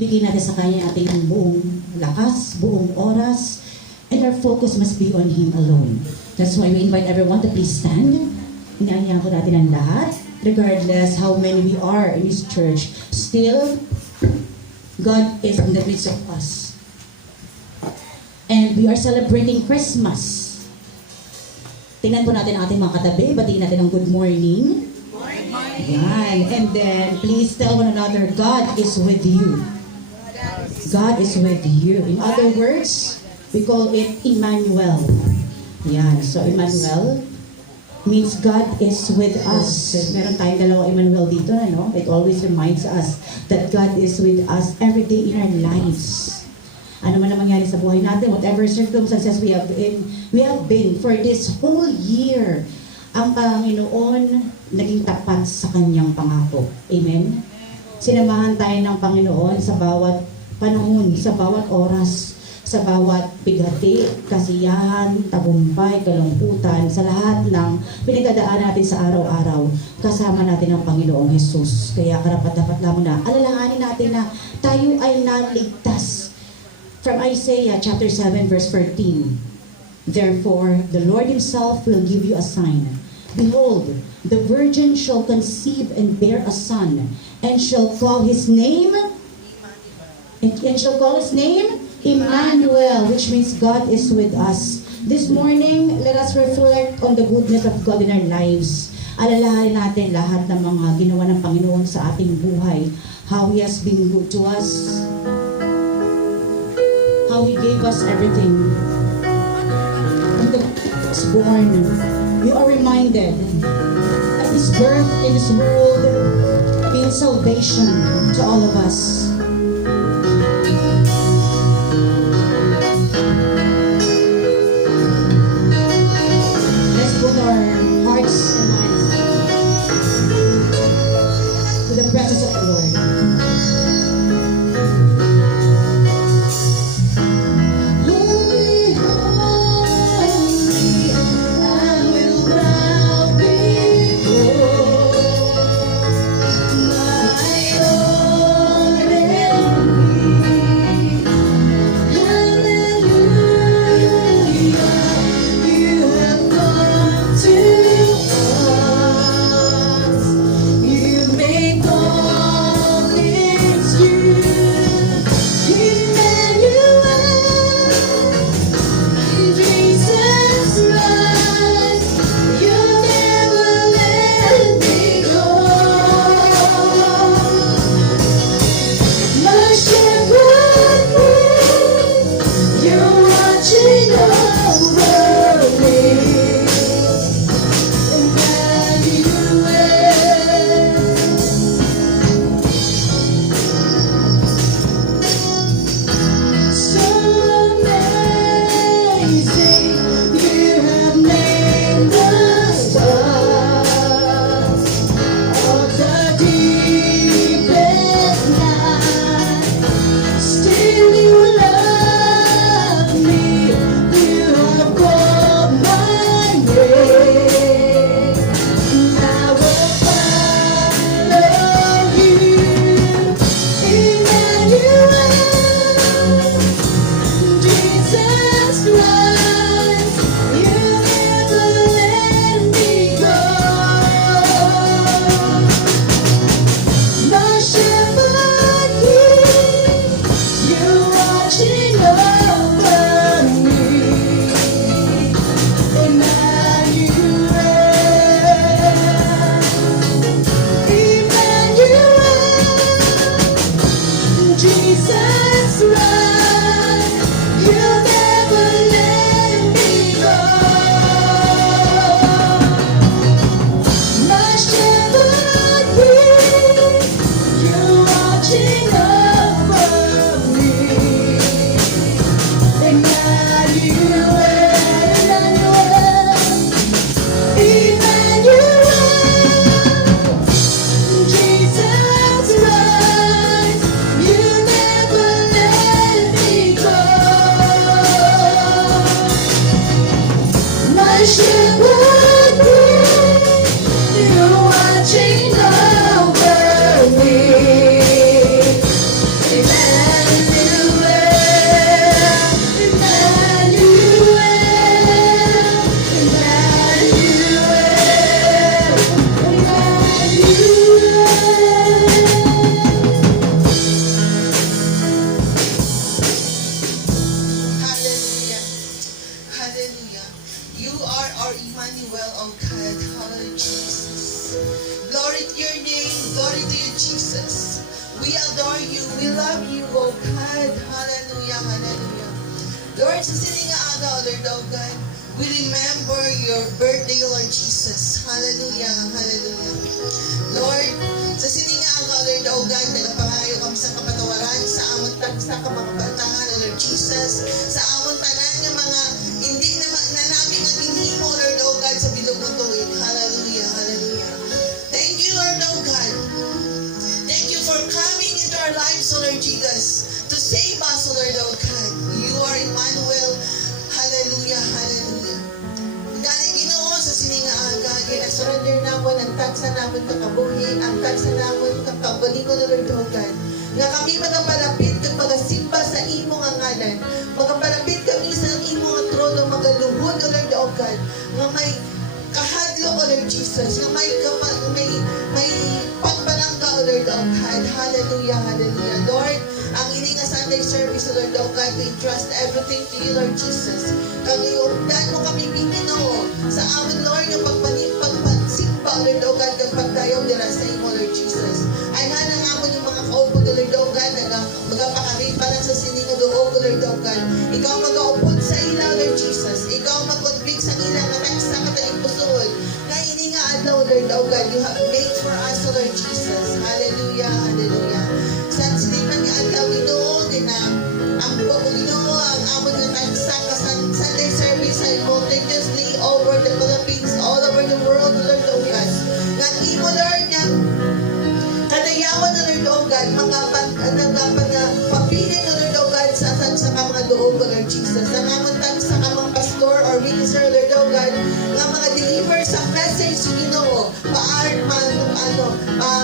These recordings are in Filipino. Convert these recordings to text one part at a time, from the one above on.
ibigay natin sa Kanya ating buong lakas, buong oras, and our focus must be on Him alone. That's why we invite everyone to please stand. Inaanyahan ko natin ang lahat, regardless how many we are in this church, still, God is in the midst of us. And we are celebrating Christmas. Tingnan po natin ang ating mga katabi, batiin natin ang good morning. Yan. And then, please tell one another, God is with you. God is with you. In other words, we call it Emmanuel. Yan. So, Emmanuel means God is with us. Meron tayong dalawang Emmanuel dito, ano? It always reminds us that God is with us every day in our lives. Ano man ang mangyari sa buhay natin, whatever circumstances we have been for this whole year, ang Panginoon naging tapat sa kanyang pangako. Amen? Sinamahan tayo ng Panginoon sa bawat panahon, sa bawat oras, sa bawat bigati, kasiyahan, tagumpay, kalungkutan, sa lahat ng pinagdadaan natin sa araw-araw, kasama natin ang Panginoong Jesus. Kaya karapat-dapat lamang na alalahanin natin na tayo ay naligtas. From Isaiah chapter 7 verse 13. Therefore, the Lord Himself will give you a sign. Behold, the virgin shall conceive and bear a son, and shall call his name, Emmanuel, which means God is with us. This morning, let us reflect on the goodness of God in our lives. Alalahanin natin lahat ng mga ginawa ng Panginoon sa ating buhay. How He has been good to us. How He gave us everything. When the Lord was born, we are reminded that His birth in this world means salvation to all of us. Let's put our hearts and minds to the presence of the Lord. love you, O God. Hallelujah, hallelujah. Lord, sa sininga aga, Lord, O God, we remember your birthday, Lord Jesus. Hallelujah, hallelujah. Lord, sa sininga aga, Lord, O God, nagapangayo kami sa kapatawaran, sa amon tagsa ka mga bantangan, Lord Jesus, sa amon tanan nga mga hindi na namin nga ginhimo, Lord, O God, sa bilog mo tuwid. Hallelujah, hallelujah. Thank you, Lord, O God. Thank you for coming into our lives, O Lord Jesus, to save us, O Lord, O God. You are Emmanuel. Hallelujah, hallelujah. Dahil Ginoo sa sininga aga, ginasurrender namon ang tagsa namon kakabuhi, ang tagsa namon kakabalingon, O Lord, O God. Nga kami magapalapit kag magasimba sa imong ngalan. Magapalapit kami sa imong trono, magaluhod, O Lord, O God. Nga may kahadlok, O Lord Jesus, nga may pagbalangga, O Lord, O God. Hallelujah, hallelujah. Lord, ang ini nga Sunday service, O Lord, O God, we entrust everything to you, Lord Jesus. Kang iugdan mo kami, Ginoo, sa amon, Lord, nga pagpasimba, O Lord, O God, kag pagdayaw nila sa imo, Lord Jesus. Ay hanang amon yung mga kaupo, O Lord, O God, magapakaripalan sa sininga doog, O Lord, O God. Ikaw magaupod sa ila, Lord Jesus. Ikaw mag-convict sa ila nga taksa ka tayong pusood. Nga ini nga adlaw, Lord, O God, you have made for us, O Lord Jesus. Hallelujah, hallelujah. Sa sinipan nga adlaw, Ginoo, ang buko, Ginoo, ang amon nga taksa ka sa Sunday service ay multitudously over the Philippines, all over the world, Lord, O God. Nga imo, Lord, nga kadayawan, O Lord, O God, mga papilin, O Lord, O God, sa mga doog, O Lord Jesus. Ang amon sa mga pastor or minister, Lord, O God, nga mga deliver sa message, Ginoo,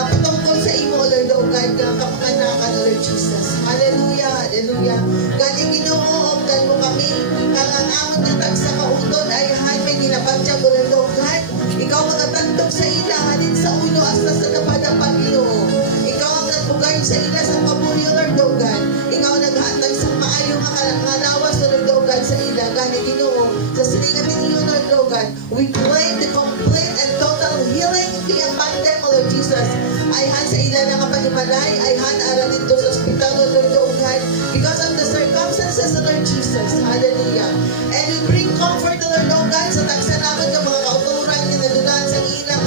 patungkol sa imo, Lord, O God, nga kapanganakan, Lord Jesus. Hallelujah, hallelujah. Galing Ginoo, ogdan mo kami, ang amon nga tagsa kaudod ay may nilapatya, Lord, O God. Ikaw magatandog sa ila, halin sa ulo, hasta sa dapadapag, Ginoo. Ikaw ang nagbugay sa ila sa pabuyo, Lord, O God. Ikaw naghatag sa maayong nga lawas, Lord, O God, sa ila. Galing Ginoo, sa silingan ninyo, Lord, O God, we claim the complete and total healing be upon them, Lord Jesus. Ayhan sa ila na kapanimalay, ayhan aral dito sa ospital, Lord, O God, because of the circumstances, Lord Jesus. Hallelujah. And we bring comfort, Lord, O God, sa tagsa naman ng mga kauturan na nadulaan sa ilang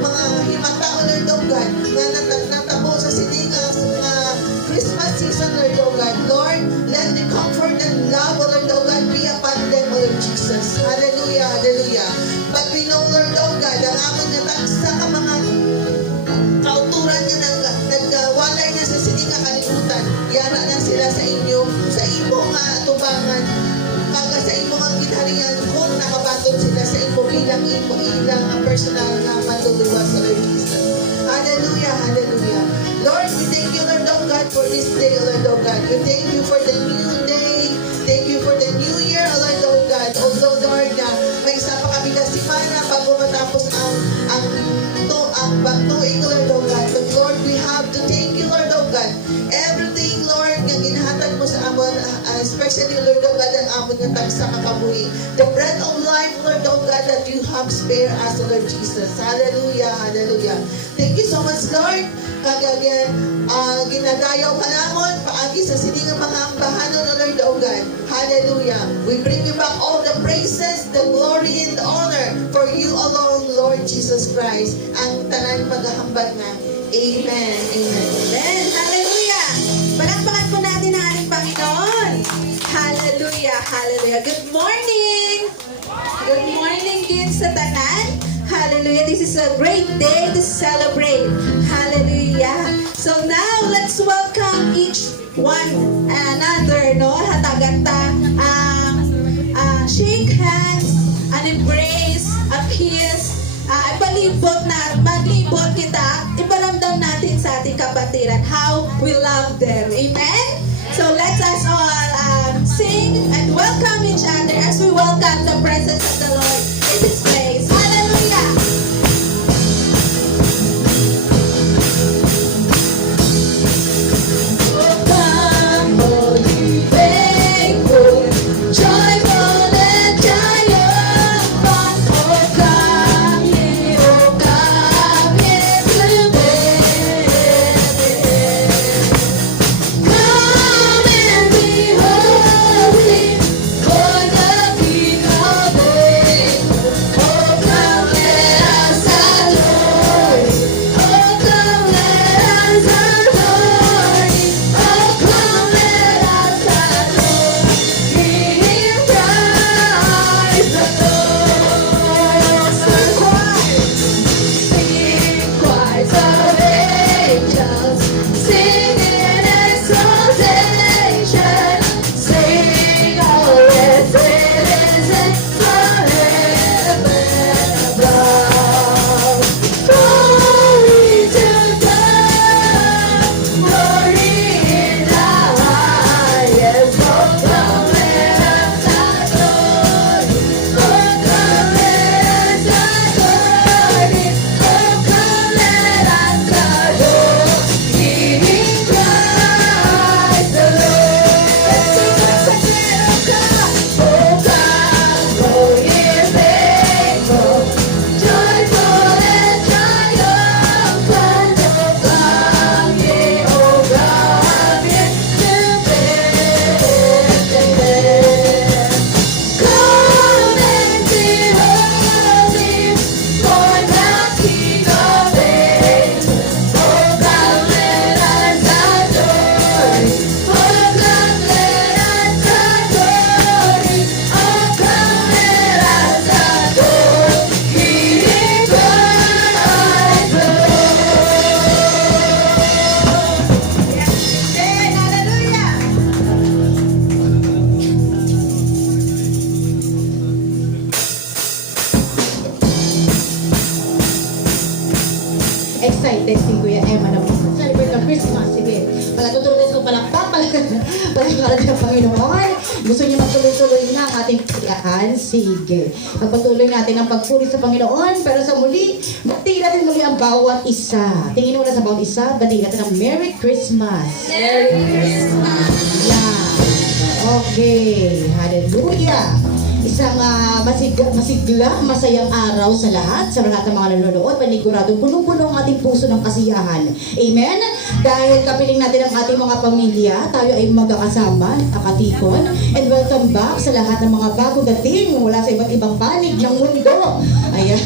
mga himata, Lord, O God, na natabo sa sininga Christmas season, Lord, O God. Lord, let the comfort and love, Lord, O God, be upon them, Lord Jesus. Hallelujah, hallelujah. But we know, Lord, O God, ang amon nga tagsa ka mga kauturan nga nagwalay na sa sininga kalimutan. Yara na sila sa inyo, sa imong tubangan, kaga sa imong ang ginharian kung nakabatod sila sa imong ilang personal na matuluwas, Lord Jesus. Hallelujah, hallelujah. Lord, we thank you, Lord, O God, for this day, Lord, O God. We thank you for the new day. Thank you for the new year, Lord, O God. Although, Lord, may isa pa kami kasimana bago matapos ang batuing, Lord, O God. But Lord, we have to thank you, Lord, O God. Everything, Lord, nga ginhatag mo sa amon, especially, Lord, O God, ang amon nga tagsa kakabuhi. The bread of life, Lord, O God, that you have spared us, Lord Jesus. Hallelujah, hallelujah. Thank you so much, Lord. Kagagyan, ginadayaw ka namon, paagi sa siningang mga ambahanon, Lord, O God. Hallelujah. We bring you back all the praises, the glory, and the honor for you alone, Lord Jesus Christ. Ang tanan paghahambal na. Amen. Amen. Amen. Hallelujah. Palakpakan po natin ang ating Panginoon. Hallelujah. Hallelujah. Good morning. Good morning din sa tanan. Hallelujah. This is a great day to celebrate. Hallelujah. So now, let's welcome each one another, no? Hataganta, shake hands, an embrace, a kiss, maglibot kita, iparamdam natin sa ating kapatiran how we love them. Amen? So let us all sing and welcome each other as we welcome the presence of the Lord in this place. Hallelujah! Oh, come, Holy Faithful, joyful and triumphant. Oh, come ye today. Christmas. Sige, palatutuloy tayo sa palakpak, palakpak ng Panginoon. Gusto niyo magtuloy-tuloy na ang ating kasiyahan? Sige. Pagpatuloy natin ang pagpuri sa Panginoon, pero sa muli, bati natin muli ang bawat isa. Tingin mo na sa bawat isa, bati natin ang Merry Christmas. Merry Christmas! Yeah. Okay. Hallelujah. Isang masigla, masayang araw sa lahat ng mga nanonood. Paniguradong punong-puno ang ating puso ng kasiyahan. Amen? Dahil kapiling natin ang ating mga pamilya, tayo ay magkakasama, akatikon. And welcome back sa lahat ng mga bago dating mula sa iba't ibang panig ng mundo. Ayan.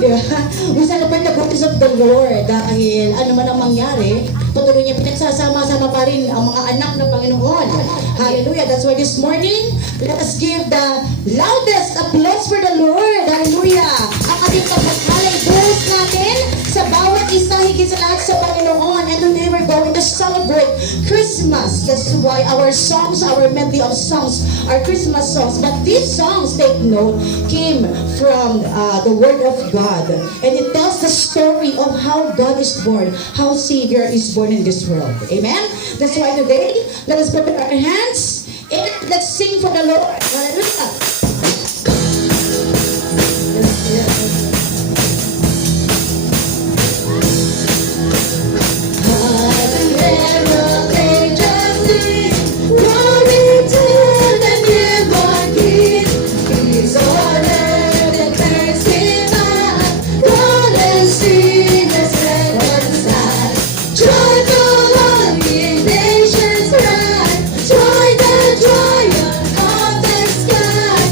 Di ba? We celebrate the goodness of the Lord. Dahil ano man ang mangyari, patuloy niya pinagsasama-sama pa rin ang mga anak ng Panginoon. Hallelujah. That's why this morning, let us give the loudest applause for the Lord. Hallelujah. Ang ating pagpapalay buhos natin sa bawat isa higit sa lahat sa Panginoon. And today we're going to celebrate Christmas. That's why our songs, our medley of songs are Christmas songs. But these songs, take note, came from the Word of God. And it tells the story of how God is born, how Savior is born in this world. Amen? That's why today, let us prepare our hands and let's sing for the Lord. Hallelujah. Joy the joy of the sky.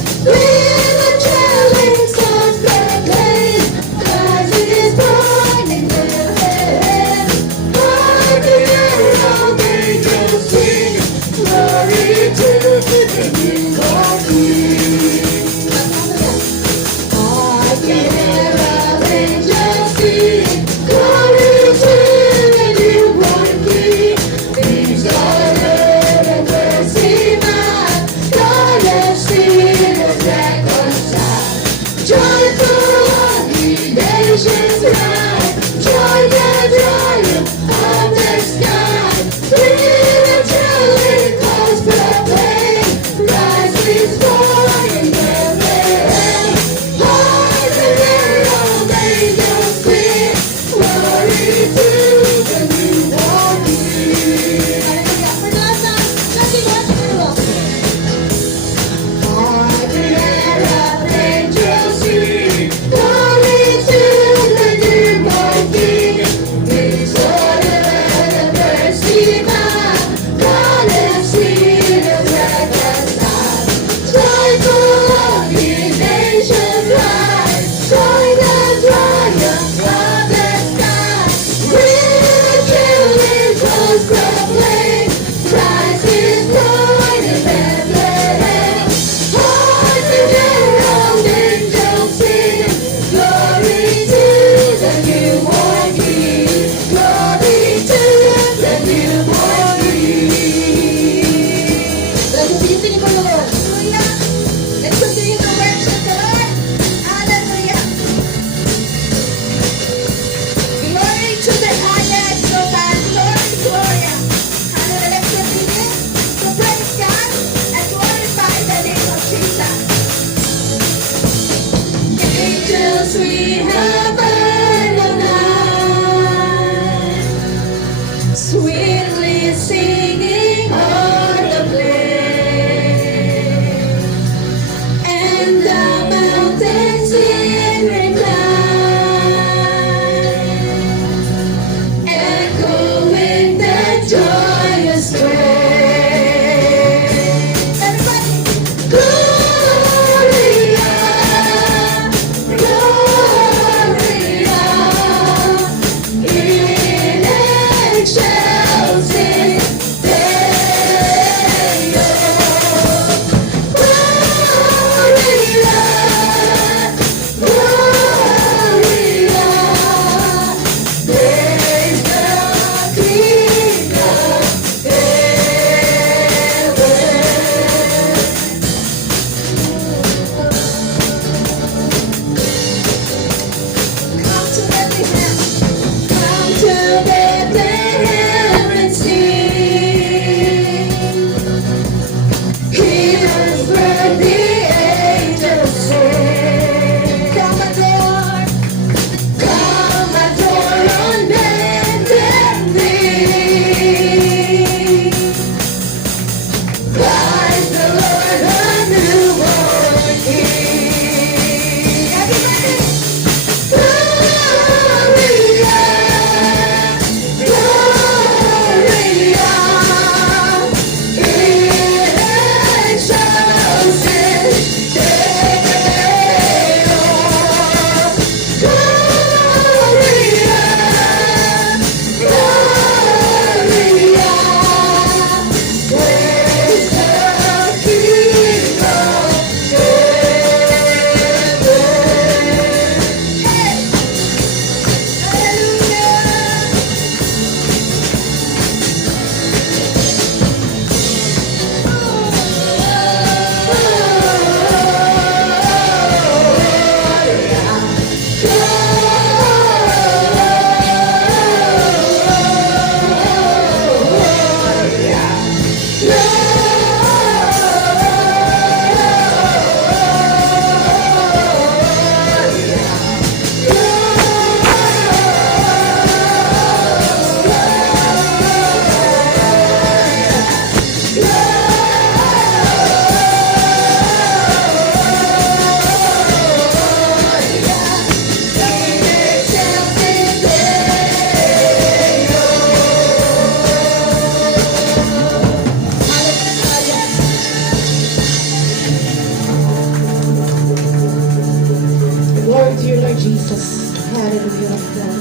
Jesus. Hallelujah. God.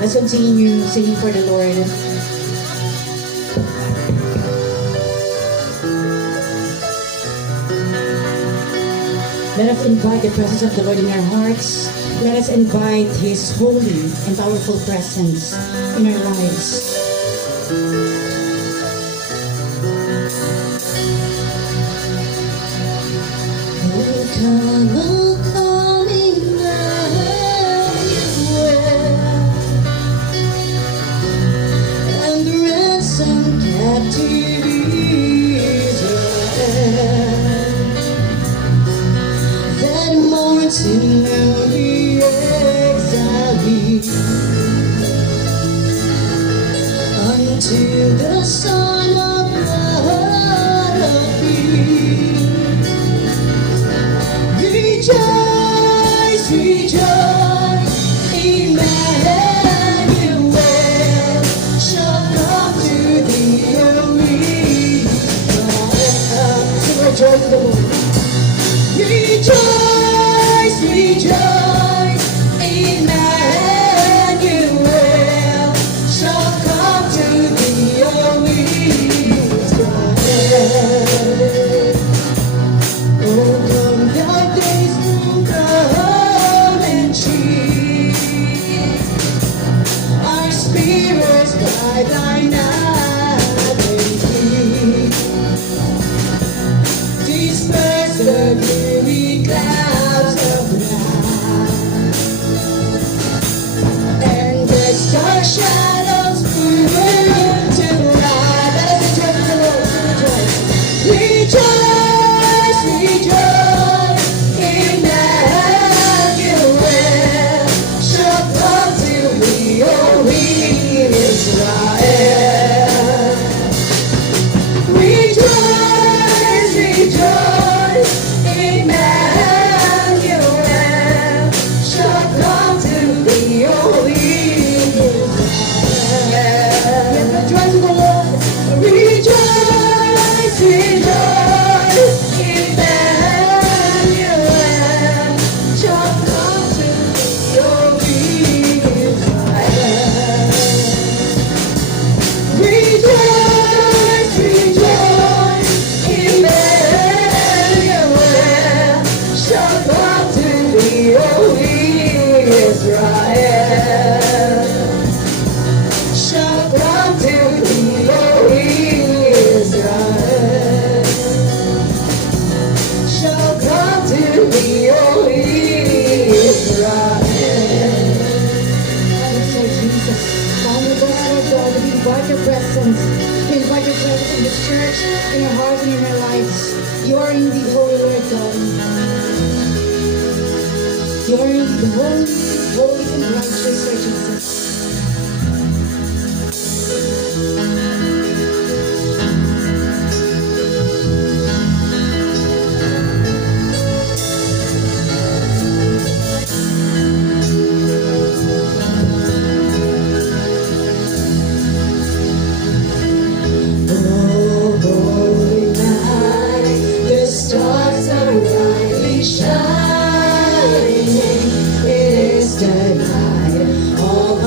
Let's continue singing for the Lord. Let us invite the presence of the Lord in our hearts. Let us invite His holy and powerful presence in our lives. Oh, come, Emmanuel, and ransom captive Israel that mourns in lonely exile until the Son of God appear. Rejoice, rejoice, Emmanuel shall come to thee, O Israel. Sing rejoice in the Lord. Rejoice, rejoice, Emmanuel shall come to thee, O Israel. Oh, come thy days will come and cheer our spirits by thy night and peace. Disperse the gloomy clouds of night, and cast dark shadows through to light. Let us rejoice in the Lord, rejoice, rejoice, Emmanuel shall come to thee, O Israel. Rejoice, rejoice, Emmanuel shall come to thee, O Israel. Yes, rejoice in the Lord. Rejoice, rejoice, Emmanuel shall come to thee, O Israel. Rejoice, rejoice, Emmanuel shall come to thee, O Israel. Shall come to thee, O Israel. Shall come to thee, O Israel. Lord Jesus, come with us, Lord God. We invite your presence. We invite your presence in this church, in our hearts and in our lives. You are indeed holy, Lord God. You are indeed holy, holy and righteous, Lord Jesus. Oh, holy night, the stars are brightly shining. It is the night of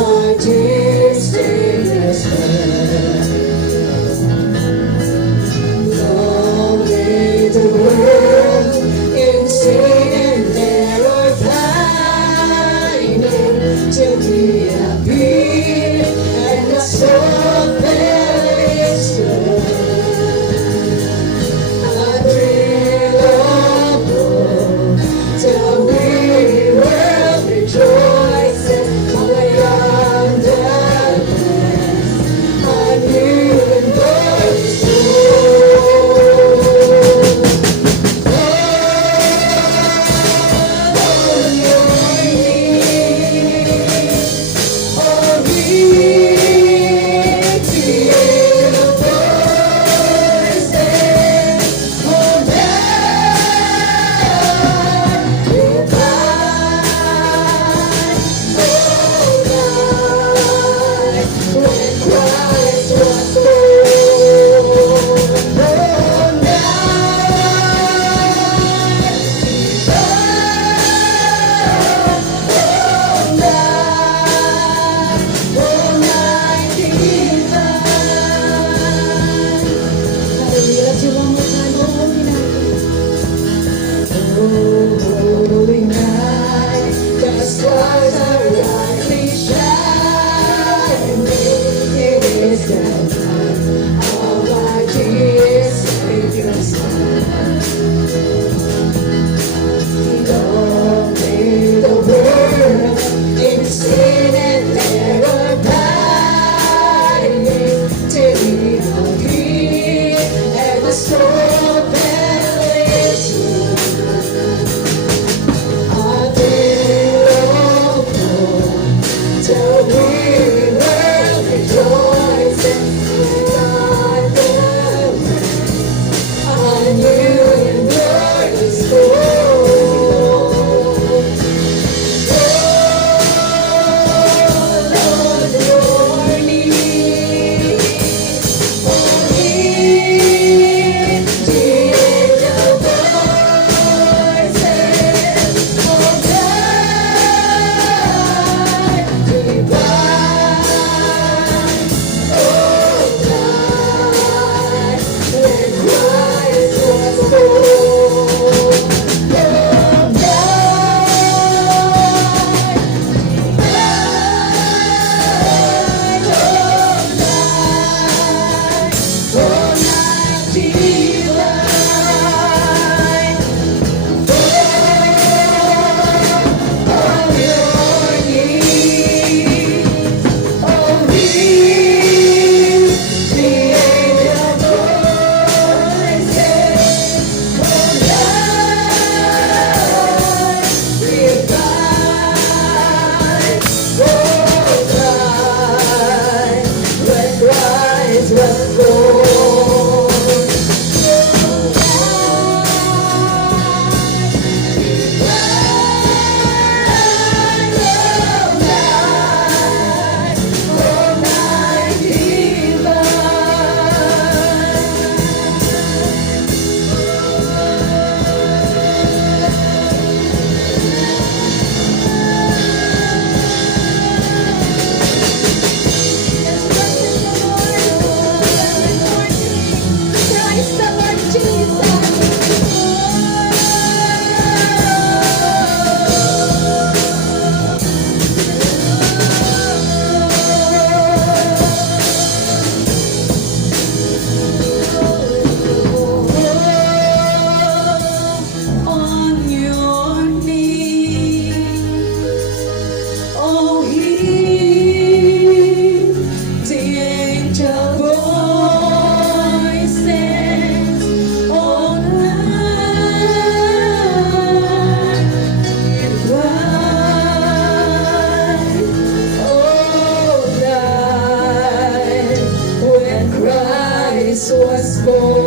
was born.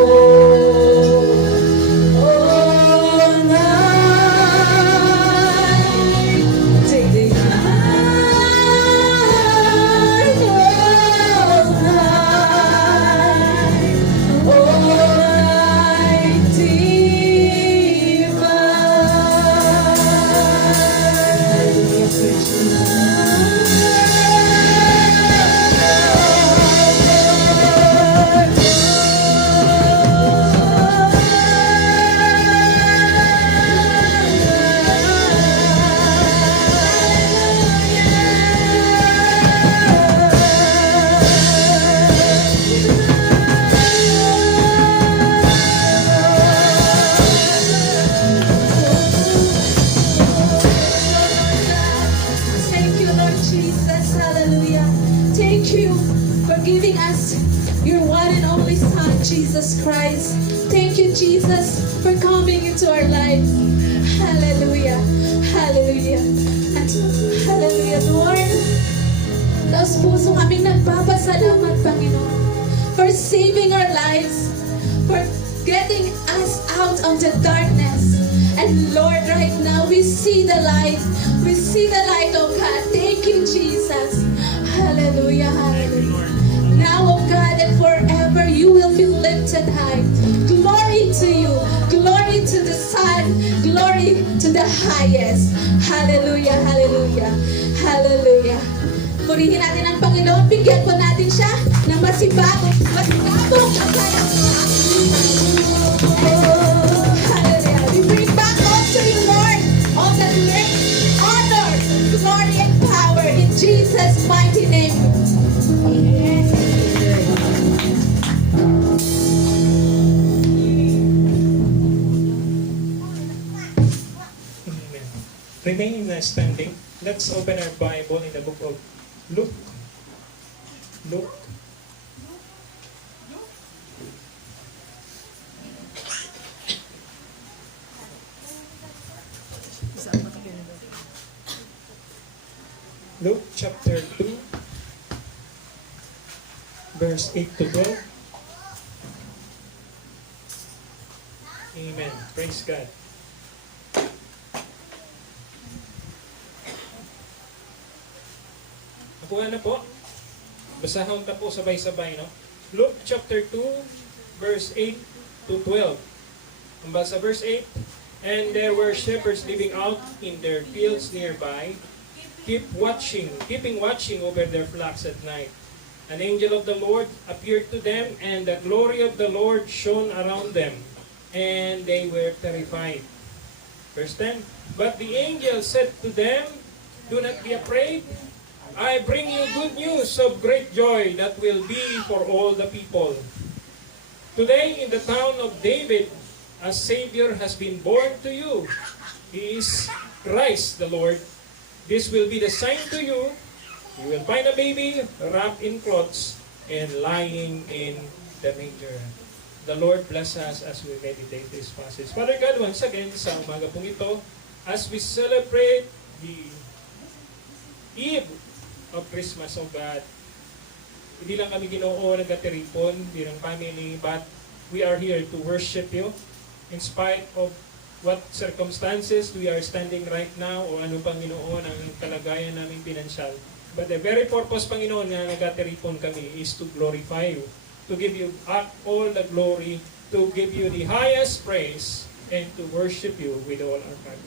All night, take the night, all night, Thank you, Lord Jesus. Hallelujah. Thank you for giving us your one and only Son, Jesus Christ. Thank you, Jesus, for coming into our lives. Hallelujah. Hallelujah. At hallelujah, Lord. Taos puso kaming nagpapasalamat, Panginoon, for saving our lives, for getting us out of the darkness. And Lord, right now, we see the light. We see the light, oh God. Thank you, Jesus. Hallelujah, hallelujah. Now, oh God, and forever, you will be lifted high. Glory to you. Glory to the Son. Glory to the highest. Hallelujah, hallelujah, hallelujah. Purihin natin ang Panginoon. Bigyan po natin siya ng masibagong hallelujah. We bring back all to you, Lord, all the honor, glory, and power in Jesus' mighty name. Amen. Amen. Remain standing. Let's open our Bible in the book of Luke. Luke. Luke chapter 2, verse 8 to 12. Amen. Praise God. Nakuha na po. Basahon ta po sabay-sabay, no? Luke chapter 2, verse 8 to 12. Ang basa verse 8, and there were shepherds living out in their fields nearby, keeping watching over their flocks at night. An angel of the Lord appeared to them, and the glory of the Lord shone around them, and they were terrified. Verse 10, but the angel said to them, do not be afraid. I bring you good news of great joy that will be for all the people. Today in the town of David, a Savior has been born to you. He is Christ the Lord. This will be the sign to you. You will find a baby wrapped in cloths and lying in the manger. The Lord bless us as we meditate this passage. Father God, once again, sa umaga pong ito, as we celebrate the Eve of Christmas, oh God, hindi lang kami Ginoo nagkatiripon bilang family, but we are here to worship you in spite of what circumstances we are standing right now o ano pang Ginoo ang kalagayan namin pinansyal. But the very purpose, Panginoon, na nagkatiripon kami is to glorify you, to give you all the glory, to give you the highest praise, and to worship you with all our heart.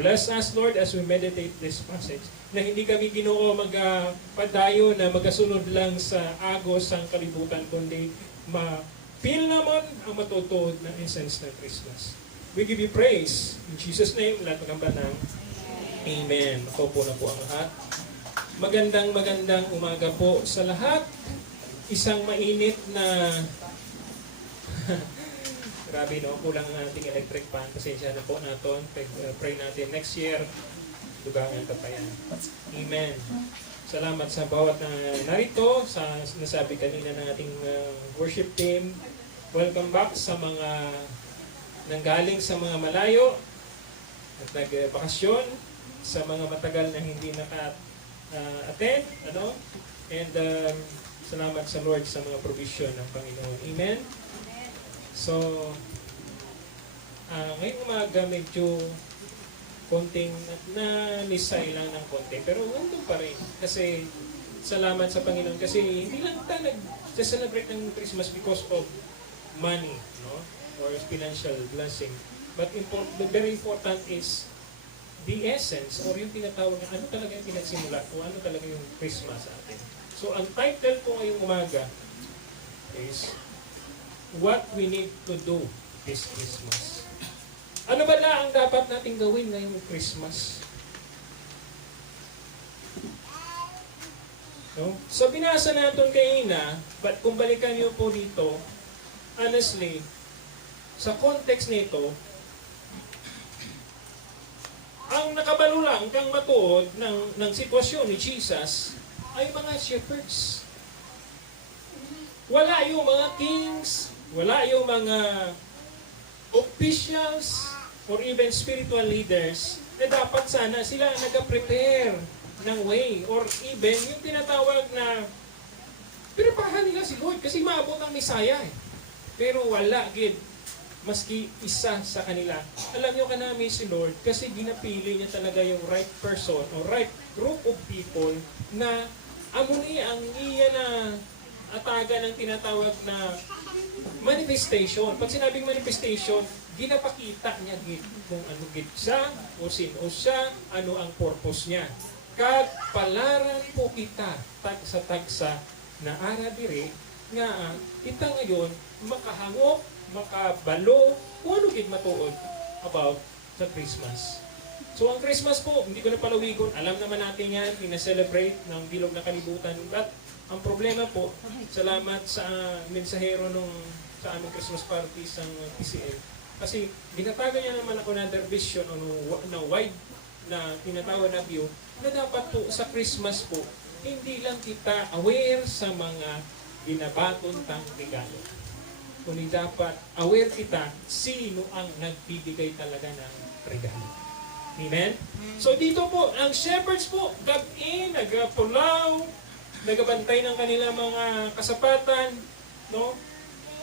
Bless us, Lord, as we meditate this passage, na hindi kami Ginoo magpadayo na magkasunod lang sa agos ng kalibutan, kundi ma-feel naman ang matutuod na essence ng Christmas. We give you praise. In Jesus' name, lahat magamba ng Amen. Ako po na po ang lahat. Magandang umaga po sa lahat. Isang mainit na grabe, no? Kulang ang ating electric fan. Pasensya na po natin. Pray natin next year. Dugangan pa yan. Amen. Salamat sa bawat na narito. Sa nasabi kanina ng ating worship team. Welcome back sa mga nanggaling sa mga malayo at nagbakasyon, sa mga matagal na hindi naka-attend, ano? And Salamat sa Lord sa mga provision ng Panginoon. Amen? So, ngayong umaga medyo konting na-nisay lang ng konti. Pero nandun pa rin. Kasi salamat sa Panginoon. Kasi hindi lang tayo nag-celebrate ng Christmas because of money, no? Or financial blessing. But the very important is the essence or yung tinatawag na ano talaga yung pinagsimula o ano talaga yung Christmas sa atin. So, ang title po ngayong umaga is What We Need to Do this Christmas. Ano ba na ang dapat nating gawin ngayong Christmas? No? So, binasa natin kanina, but kung balikan niyo po dito, honestly, sa context nito, ang nakabalo lang kang matuod ng sitwasyon ni Jesus ay mga shepherds. Wala yung mga kings, wala yung mga officials, or even spiritual leaders na dapat sana sila nag-prepare ng way, or even yung tinatawag na pinapahan nila si Lord kasi maabot ang Messiah eh. Pero wala, gid. Maski isa sa kanila. Alam nyo ka namin si Lord kasi ginapili niya talaga yung right person or right group of people na amuni ang iya na ataga ng tinatawag na manifestation. Pag sinabing manifestation, ginapakita niya gid kung ano gid siya o sino siya, ano ang purpose niya. Kag palaran po kita tagsa na ara dire nga kita ngayon makahangop, makabalo, kung ano gid matuod about sa Christmas. So ang Christmas po, hindi ko na palawigon, alam naman natin yan, ina-celebrate ng bilog na kalibutan. But ang problema po, salamat sa mensahero sa aming Christmas party sa PCL. Kasi binatagan niya naman ako na vision na wide na tinatawag na view na dapat po sa Christmas po, hindi lang kita aware sa mga binabaton tang regalo. Kundi dapat aware kita sino ang nagbibigay talaga ng regalo. Amen? So dito po, ang shepherds po, gabi, nagapulaw, nagabantay ng kanilang mga kasapatan, no?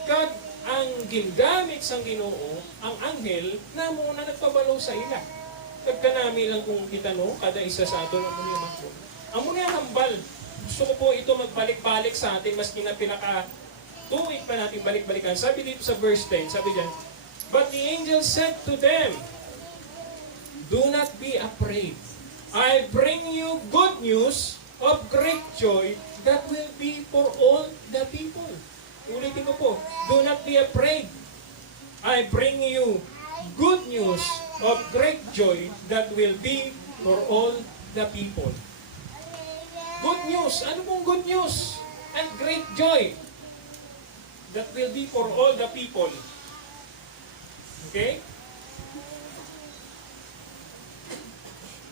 Kag ang gingamit sang Ginoo, ang anghel, na muna nagpabalaw sa ila. Kagkanami lang kung kita no, kada isa sa ato, ang muna yung ang muna yung hambal. Gusto ko po ito magbalik-balik sa atin, maski na tuwid pa natin balik-balikan. Sabi dito sa verse 10, sabi diyan, But the angel said to them, Do not be afraid. I bring you good news of great joy that will be for all the people. Ulitin ko po, do not be afraid. I bring you good news of great joy that will be for all the people. Good news. Ano pong good news? And great joy that will be for all the people. Okay?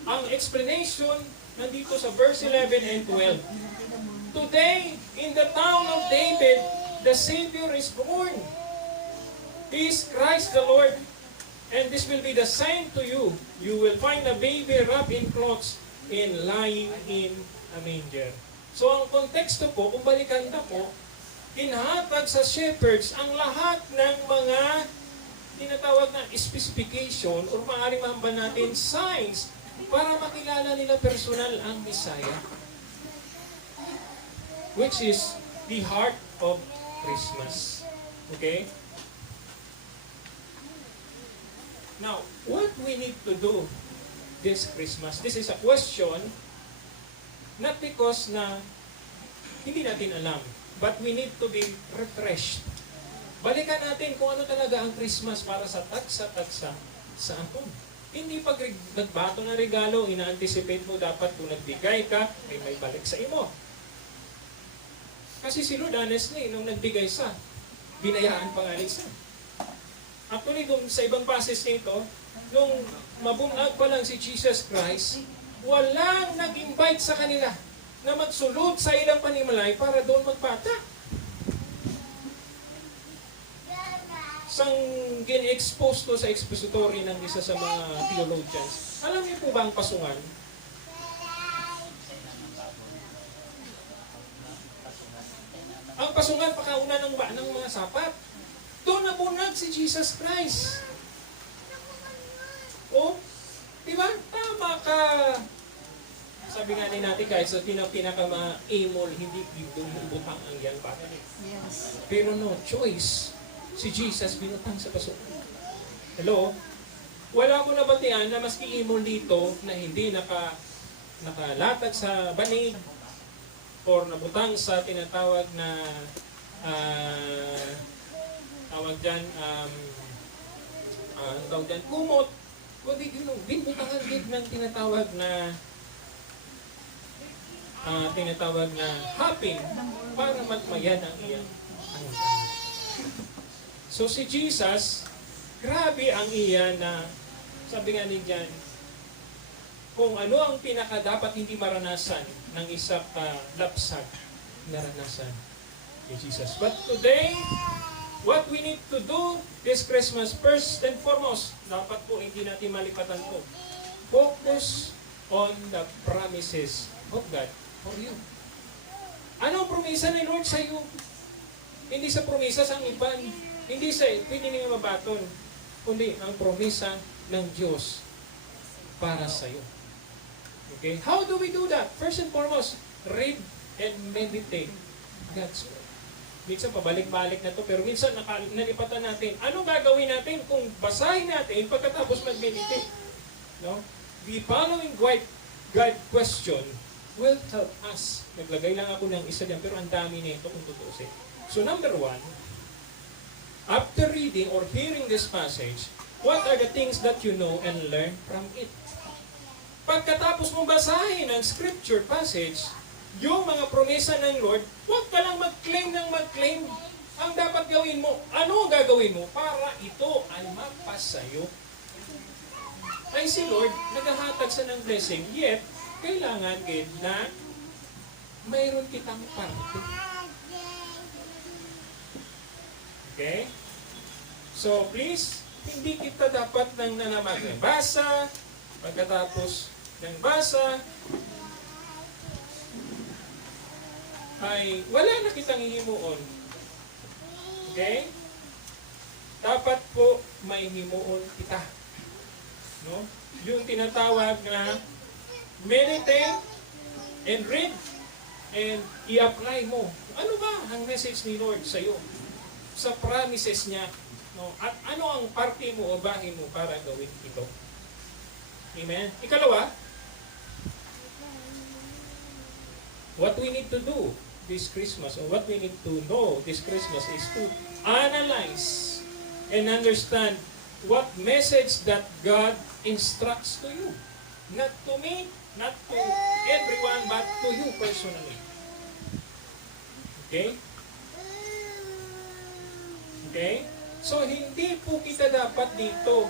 Ang explanation nandito sa verse 11 and 12. Today, in the town of David, the Savior is born. He is Christ the Lord. And this will be the sign to you. You will find a baby wrapped in cloths and lying in a manger. So ang konteksto po, kung balikan na po, inhatag sa shepherds ang lahat ng mga tinatawag na specification or maaaring mahambal natin signs para makilala nila personal ang Messiah, which is the heart of Christmas. Okay? Now, what we need to do this Christmas? This is a question, not because na hindi natin alam, but we need to be refreshed. Balikan natin kung ano talaga ang Christmas para sa tagsa-tagsa sa atin. Hindi pag nagbato ng regalo, ina-anticipate mo dapat kung nagbigay ka, ay may balik sa imo. Kasi si Lord, honestly, nung nagbigay sa, binayaan pa nga isa. Actually, sa ibang passage nito, nung mabunag pa lang si Jesus Christ, walang nag-invite sa kanila na magsulod sa ilang panimalay para doon magpata. Sang gin-expose to sa expository ng isa sa mga theologians. Alam niyo po ba ang pasungan? pasungan pakauna ng mga sapat. Doon nabunag si Jesus Christ. O, di ba? Tama ka. Sabi nga ni natin guys, so pinaka-ma-amol, hindi butang ang yan para. Yes. Pero no choice. Si Jesus binutang sa pasungan. Hello? Wala ko nabatian na maski imol dito na hindi nakalatag sa banig or nabutang sa tinatawag na tawag dyan, ano tawag dyan, kumot. Kundi binutangan din ng tinatawag na hopping para matmayan ang iyang angkan. So si Jesus, grabe ang iya na, sabi nga ni Jan, kung ano ang pinaka-dapat hindi maranasan ng isang lapsag, naranasan ni Jesus. But today, what we need to do this Christmas, first and foremost, dapat po hindi natin malipatan po. Focus on the promises of God for you. Ano ang promisa ni Lord sa iyo? Hindi sa promisa sa iban, hindi sa pwede niyo mabaton, kundi ang promisa ng Diyos para sa iyo. Okay? How do we do that? First and foremost, read and meditate God's Word. Minsan pabalik-balik na to, pero minsan nalipatan natin. Ano gagawin natin kung basahin natin pagkatapos mag-meditate? No? The following God question will help us. Naglagay lang ako ng isa dyan, pero ang dami nito kung tutusin. So number 1, after reading or hearing this passage, what are the things that you know and learn from it? Pagkatapos mong basahin ang scripture passage, yung mga promesa ng Lord, huwag ka lang mag-claim ng mag-claim. Ang dapat gawin mo, ano ang gagawin mo para ito ay mapasayo? Ay si Lord, naghahatag sa ng blessing, yet, kailangan din na mayroon kitang parte. Okay? So please, hindi kita dapat nang basa, pagkatapos ng basa, ay wala na kitang hihimuon. Okay? Dapat po may himuon kita. No? Yung tinatawag na meditate and read and i-apply mo. Ano ba ang message ni Lord sa iyo? Sa promises niya. No? At ano ang parte mo o bahin mo para gawin ito? Amen? Ikalawa, what we need to do this Christmas, or what we need to know this Christmas, is to analyze and understand what message that God instructs to you. Not to me, not to everyone, but to you personally. Okay? Okay? So, hindi po kita dapat dito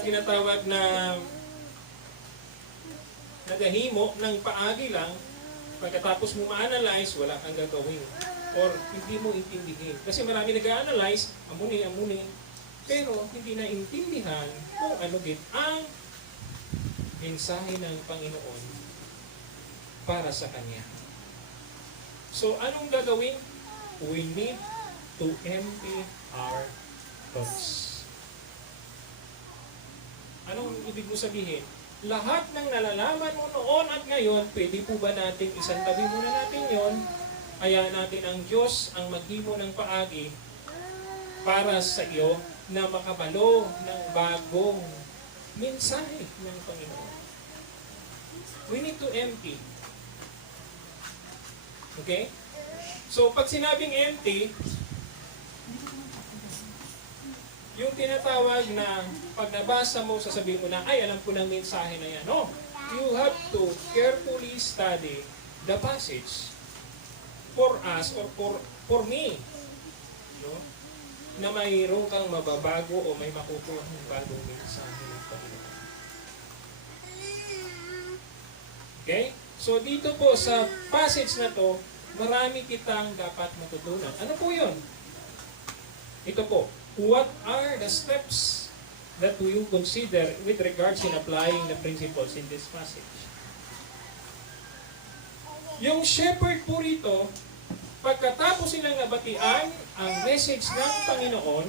tinatawag na nagahimo ng paagi lang, pagkatapos mo ma-analyze, wala kang gagawin. Or hindi mo intindihin. Kasi marami nag-analyze, amuni, pero hindi na intindihan kung ano din ang mensahe ng Panginoon para sa Kanya. So, anong gagawin? We need to empty our thoughts. Anong ibig mo sabihin? Lahat ng nalalaman mo noon at ngayon, pwede po ba natin isantabi muna natin yon? Hayaan natin ang Diyos ang maghimo ng paagi para sa iyo na makabalo ng bagong mensahe ng Panginoon. We need to empty. Okay? So, pag sinabing empty, yung tinatawag na pag nabasa mo, sasabihin mo na, ay, alam ko ng mensahe na yan. No, you have to carefully study the passage for us or for me. No? Na mayroon kang mababago o may makukuha ng bagong mensahe ng Panginoon. Okay? So dito po sa passage na to, marami kitang dapat matutunan. Ano po yun? Ito po. What are the steps that you consider with regards in applying the principles in this passage? Yung shepherd po rito, pagkatapos silang nabatian ang message ng Panginoon,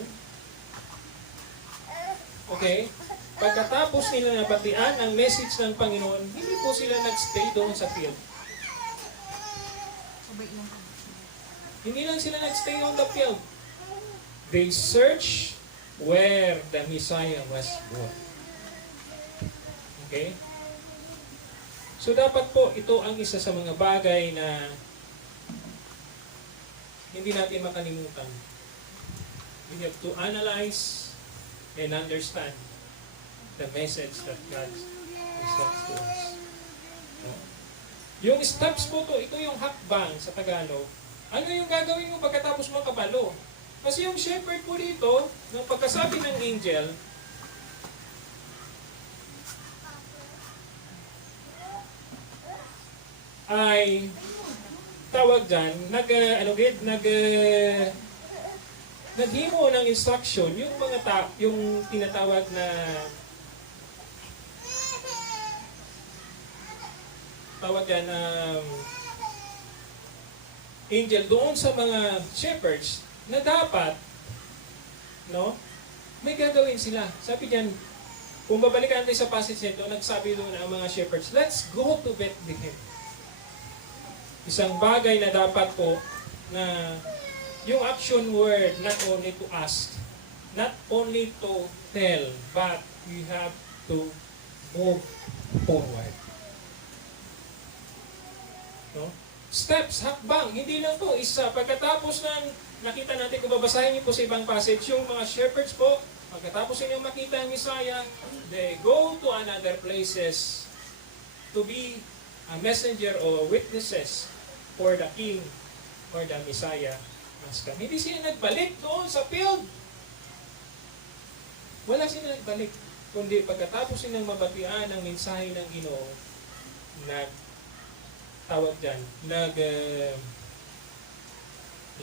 okay, pagkatapos nila nabatian ang message ng Panginoon, hindi po sila nagstay doon sa field. Hindi lang sila nagstay on the field. They searched where the Messiah was born. Okay? So dapat po ito ang isa sa mga bagay na hindi natin makalimutan. We have to analyze and understand the message that God instructs to us. No? Yung steps po to, ito yung hakbang sa Tagalog. Ano yung gagawin mo pagkatapos mo kabalo? Kasi yung shepherd po dito, nung pagkasabi ng angel, ay tawag dyan, naghimo ng instruction yung mga yung tinatawag na tawag dyan angel doon sa mga shepherds na dapat may gagawin sila. Sabi diyan, kung babalikan natin sa passage nito, nagsabi doon ang mga shepherds, let's go to Bethlehem. Isang bagay na dapat po na yung action word not only to ask, not only to tell, but we have to move forward. No? Steps, hakbang, hindi lang po isa. Pagkatapos ng nakita natin, kung babasahin niyo po sa ibang passage, yung mga shepherds po, pagkatapos niyo makita ang Messiah, they go to another places to be a messenger or witnesses for the King or the Messiah has come. Hindi sila nagbalik doon sa field. Wala sila nagbalik. Kundi pagkatapos silang mabatian ang mensahe ng Ginoo, tawag dyan,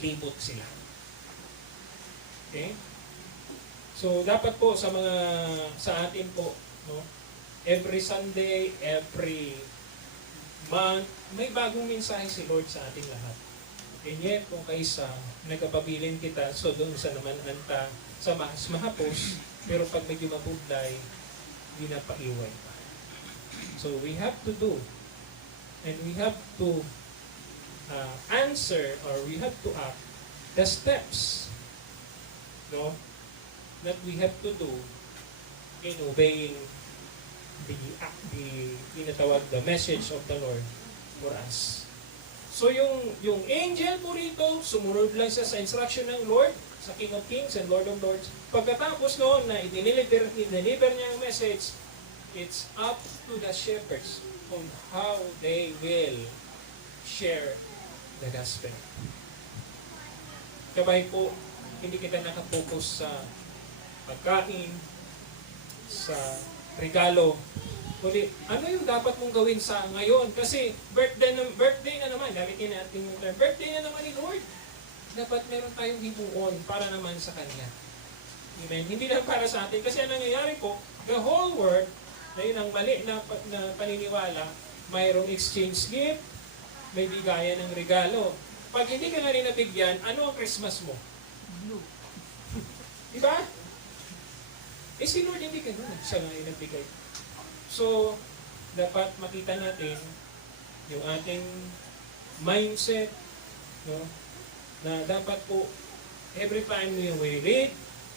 libot sila. Okay? So, dapat po sa atin po, every Sunday, every month, may bagong mensahe si Lord sa ating lahat. And yet, kung kaysa nagkapabilin kita, so doon sa naman anta, sa mas mahapos, pero pag medyo mabudlay, hindi na paiway pa. So, we have to do, and we have to answer, or we have to act, the steps, that we have to do in obeying the message of the Lord for us. So yung angel po rito, sumunod lang siya sa instruction ng Lord, sa King of Kings and Lord of Lords. Pagkatapos noon na i-deliver niya ang message, it's up to the shepherds on how they will share the gospel. Kabay po, hindi kita nakapokus sa pagkain, sa regalo. Kundi, ano yung dapat mong gawin sa ngayon? Kasi birthday na naman, gamitin natin yung term, birthday na naman ni Lord. Dapat meron tayong himuon para naman sa Kanya. Amen? Hindi lang para sa atin. Kasi ang nangyayari po, the whole world, na yun ang mali na paniniwala, mayroong exchange gift, may bigayan ng regalo. Pag hindi ka na rin nabigyan, ano ang Christmas mo? Blue. Diba? Si Lord hindi ka nun. Siya nga yung nagbigay. So, dapat makita natin yung ating mindset, na dapat po, every time we read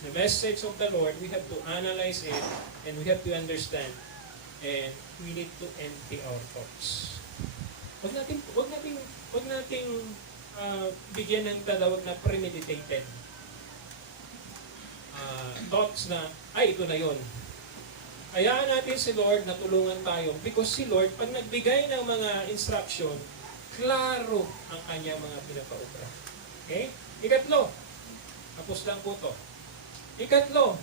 the message of the Lord, we have to analyze it, and we have to understand, and we need to empty our thoughts. Wag nating bigyan ng tawag na premeditated thoughts na, ito na yon. Hayaan natin si Lord na tulungan tayo because si Lord, pag nagbigay ng mga instruction, klaro ang kanya mga pinapaubra. Okay? Ikatlo. Tapos lang po to. Ikatlo.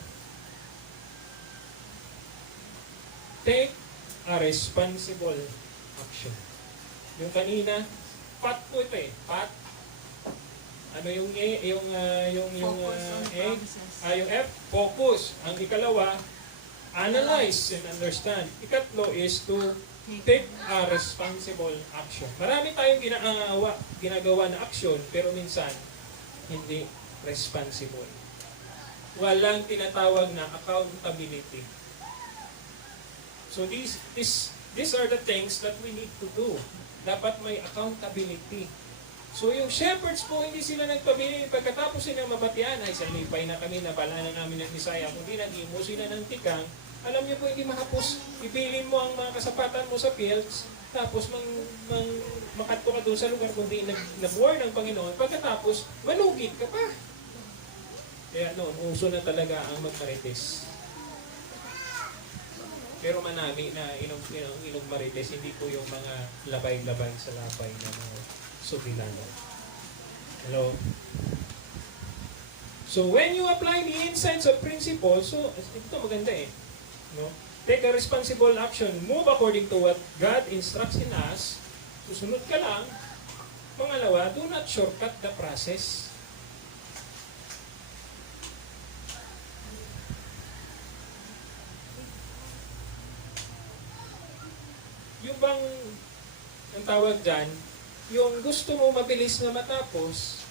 Take a responsible action. Yung kanina, pat po ito eh. Pat. Ano yung A? Yung F, focus. Ang ikalawa, analyze and understand. Ikatlo is to Take a responsible action. Marami tayong ginagawa na action, pero minsan, hindi responsible. Walang tinatawag na accountability. So these are the things that we need to do. Dapat may accountability. So yung shepherds po, hindi sila nagpabili. Pagkatapos sila mabatian, ay salipay na kami, nabala na namin ng Bisaya. Kung di nag-imo sila ng tikang, alam niyo po, hindi mahapos. Ibilin mo ang mga kasapatan mo sa fields, tapos makatpo ka doon sa lugar kung di nag-war ng Panginoon. Pagkatapos, malugid ka pa. Kaya noon, uso na talaga ang magmarites. Pero manami na inom marites, hindi po yung mga labay-labay sa lapay na mga subilano. Hello? So when you apply the insights of principles, so ito maganda eh. No? Take a responsible action. Move according to what God instructs in us. Susunod ka lang. Pangalawa, do not shortcut the process. Yung bang, ang tawag dyan, yung gusto mo mabilis na matapos,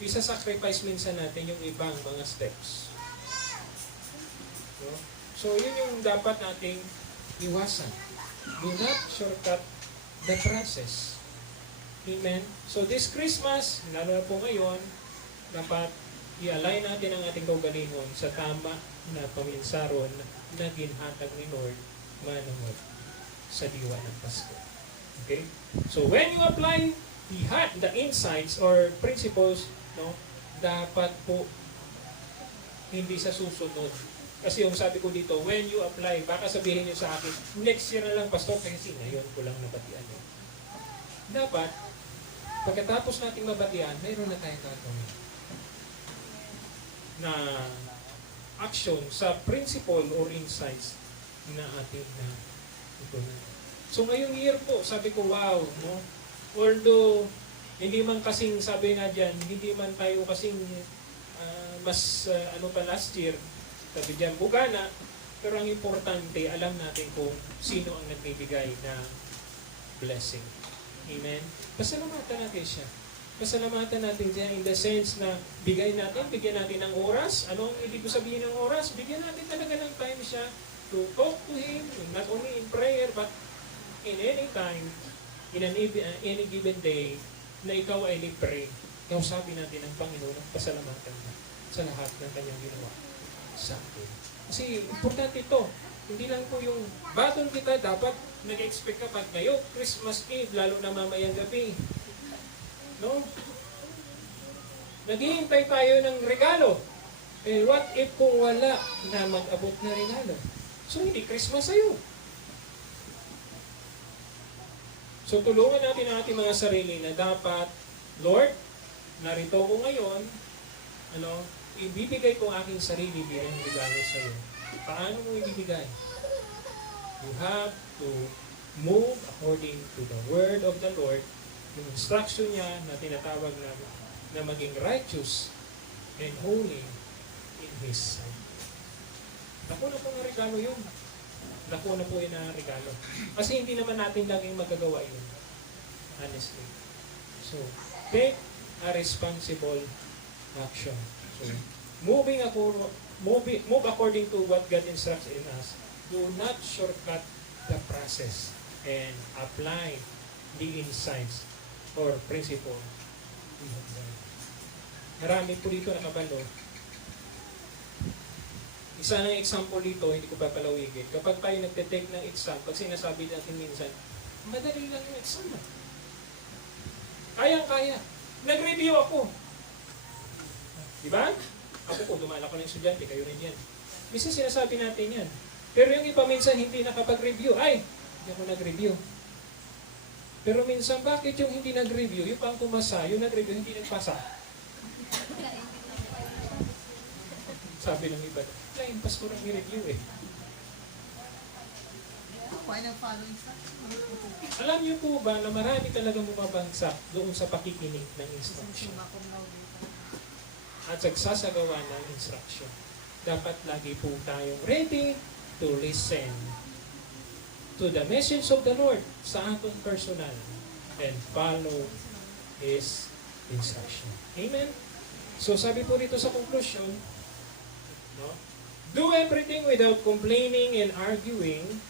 isa-sacrifice minsan natin yung ibang mga steps. No? So, yun yung dapat nating iwasan. Do not shortcut the process. Amen? So, this Christmas, lalo na po ngayon, dapat i-align natin ang ating kaugalingon sa tama na paminsaron na ginhatag ni Lord manunod sa diwa ng Pasko. Okay? So, when you apply the insights or principles, no, dapat po hindi sa susunod. Kasi yung sabi ko dito, when you apply, baka sabihin nyo sa akin, next year na lang, Pastor, kasi ngayon ko lang nabatian. Dapat, pagkatapos nating mabatian, mayroon na tayong gagawin na action sa principle or insights na ating na tutunan. So ngayong year po, sabi ko, wow, no? Although, hindi man kasing, sabi nga dyan, hindi man tayo kasing ano pa last year, sabi dyan, bugana, pero ang importante, alam natin kung sino ang nagbibigay ng blessing. Amen? Pasalamatan natin siya. Pasalamatan natin siya in the sense na bigyan natin ng oras. Ano ang ibig sabihin ng oras? Bigyan natin talaga ng time siya to talk to Him, not only in prayer, but in any time, in any given day, na ikaw ay libre. Kausapin natin ang Panginoon at pasalamatan na sa lahat ng kanyang ginawa sa atin. Kasi importante ito. Hindi lang po yung baton kita, dapat nag-expect ka pag ngayon, Christmas Eve, lalo na mamayang gabi. No? Naghihintay tayo ng regalo. Eh, what if kung wala na mag-abot na regalo? So, hindi Christmas sa'yo. So, tulungan natin ang ating mga sarili na dapat, Lord, narito ko ngayon, ibibigay ko ang aking sarili bilang regalo sa iyo. Paano mo ibibigay? You have to move according to the word of the Lord, yung instruction niya na tinatawag na maging righteous and holy in His sight. Naku na po na regalo yun. Naku na po yun na regalo. Kasi hindi naman natin laging magagawa yun. Honestly. So, take a responsible action. So, move according to what God instructs in us. Do not shortcut the process and apply the insights or principle. Marami po dito nakabalo. Isa ng example dito, hindi ko papalawigin. Kapag tayo nagte-take ng exam, pag sinasabi natin minsan, madali lang yung exam. Kayang-kaya. Nag-review ako. Diba? Ako po, dumala ko ng estudyante, kayo rin yan. Minsan sinasabi natin yan. Pero yung iba minsan hindi nakapag-review. Ay, hindi ako nag-review. Pero minsan, bakit yung hindi nag-review, yung pang pumasa, yung nag-review, hindi nagpasa? Sabi ng iba, lain, Pasko lang i-review eh. Alam niyo po ba na marami talagang bumabagsak doon sa pakikinig ng instruction at sagsasagawa ng instruction. Dapat lagi po tayong ready to listen to the message of the Lord sa aton personal and follow His instruction. Amen? So sabi po dito sa conclusion, no? Do everything without complaining and arguing,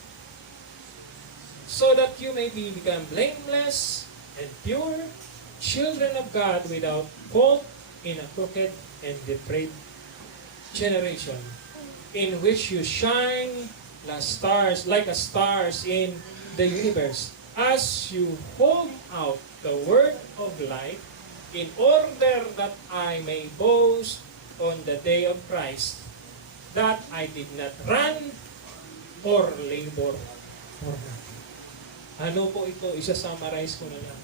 so that you may become blameless and pure, children of God without fault in a crooked and depraved generation, in which you shine like a stars in the universe, as you hold out the word of life, in order that I may boast on the day of Christ, that I did not run or labor for nothing. Ano po ito? Isa-summarize ko na lang.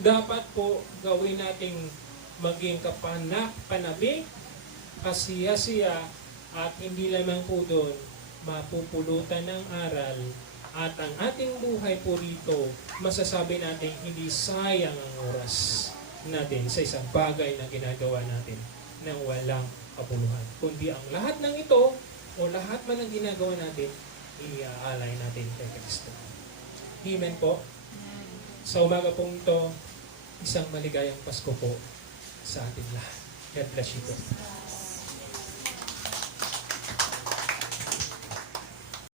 Dapat po gawin nating maging panabik, kasiya-siya, at hindi lamang po doon mapupulutan ng aral, at ang ating buhay po dito, masasabi natin hindi sayang ang oras natin sa isang bagay na ginagawa natin nang walang kapuluhan. Kundi ang lahat ng ito, o lahat man ng ginagawa natin, iaalay natin kay Kristo. Amen po. Sa umaga pong ito, isang maligayang Pasko po sa ating lahat. God bless you po.